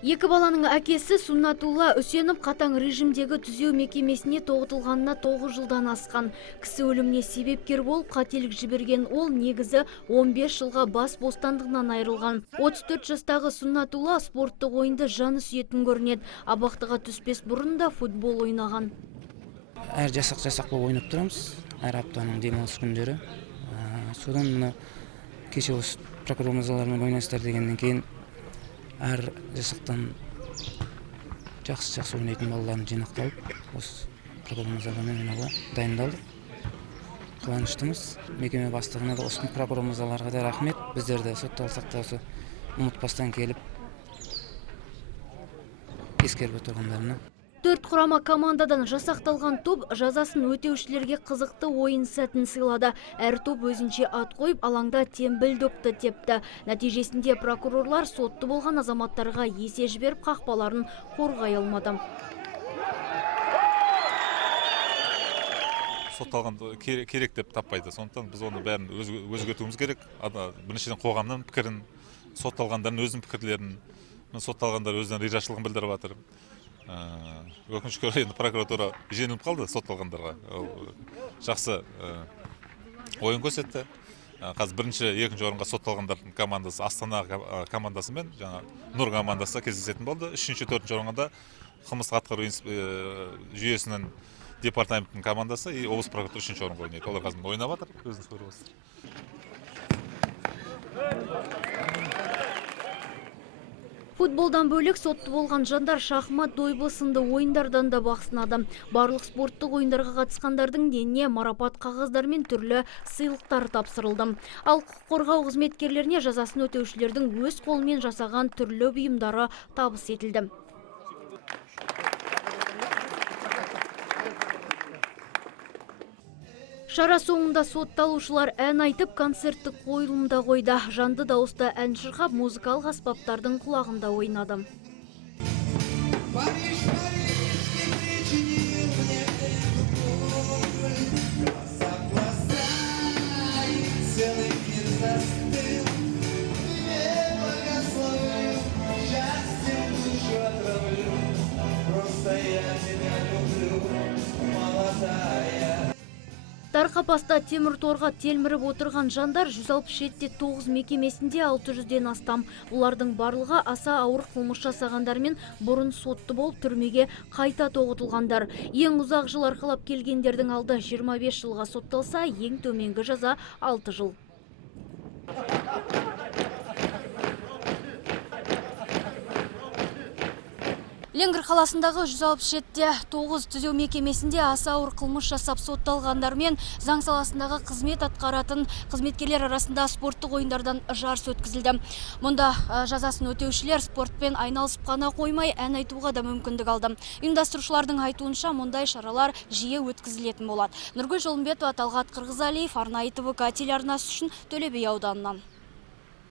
Екі баланың әкесі Суннатулла Үсенов қатаң режимдегі түзеу мекемесіне тоғытылғанына 9 жылдан асқан. Кісі өліміне себепкер болып қателік жіберген ол негізі 15 жылға бас бостандығынан айырылған. 34 жастағы Суннатулла спорттық ойынды жаны сүйетін көрінеді. Абақтыға түспес бұрын да футбол ойнаған. Әр жасақ болып ойнап тұрамыз. Әр аптаның демалыс күндері. Содан мына кеше осы прокурор мырзалармен ойнайсыздар дегеннен кейін әр жасақтан жақсы ойнайтын балаларын жинақталып, осы прокурор мырзалармен ойнауға дайындалдық. Қуаныштымыз. Мекеме бастығына да, осы прокурор мырзаларға да рахмет. Біздерді сотталсақ та осы ұмытпастан келіп ескеріп отырғандарына. 4 құрама командадан жасақталған топ жазасын өтеушілерге қызықты ойын сәтін сыйлады. Әр топ өзінше ат қойып, алаңда тембіл допты тепті. Нәтижесінде прокурорлар сотты болған азаматтарға есе жіберіп, қақпаларын қорғай алмады. Сотталған керек деп таппайды. Сондықтан біз оны бәрін өзгертуіміз керек. Біріншіден қоғамның пікірін, сотталғандардың өзінің пікірлерін, сотталғандар өзінің ризашылығын білдіріп жатыр. Өкінішке орай енді прокуратура жеңіліп қалды сотталғандарға. Жақсы ойын көрсетті. Қазір бірінші, екінші орынға сотталғандардың командасы Астана командасы мен Нұр командасы кездесетін болды. Үшінші, төртінші орынға қылмыстық атқару жүйесінің департаментінің командасы и облыс прокуратурасы үшінші орынға ойнайды. Олар қазір ойнап жатыр, өзіңіз көріп отырсыздар. Футболдан бөлек сотты болған жандар шахмат, дойбы сынды ойындардан да бақ сынады. Барлық спорттық ойындарға қатысқандардың деніне марапат қағаздар мен түрлі сыйлықтар тапсырылды. Ал құқық қорғау қызметкерлеріне жазасын өтеушілердің өз қолымен жасаған түрлі бұйымдары табыс етілді. Шара соңында сотталушылар ән айтып, концерттік қойылымда қойды. Жанды дауыста ән шырқап, музыкалық аспаптардың құлағында ойнады. Тарқапаста темір торға телміріп отырған жандар 167-те 9 мекемесінде 600-ден астам. Олардың барлығы аса ауыр қылмыс жасағандар мен бұрын сотты болып түрмеге қайта тоғытылғандар. Ең ұзақ жыл арқалап келгендердің алды 25 жылға сотталса, ең төменгі жаза 6 жыл. Ленгір қаласындағы 167-те 9 түзеу мекемесінде аса ауыр қылмыс жасап сотталғандар мен заң саласындағы қызмет атқаратын қызметкерлер арасында спорттық ойындардан жарыс өткізілді. Мұнда жазасын өтеушілер спортпен айналысып қана қоймай, ән айтуға да мүмкіндік алды. Ұйымдастырушылардың айтуынша мұндай шаралар жиі өткізілетін болады. Нұргүл Жолымбетова, Талғат Қырғызалиев, арнайы ТВК телеарнасы үшін Төле Би ауданынан.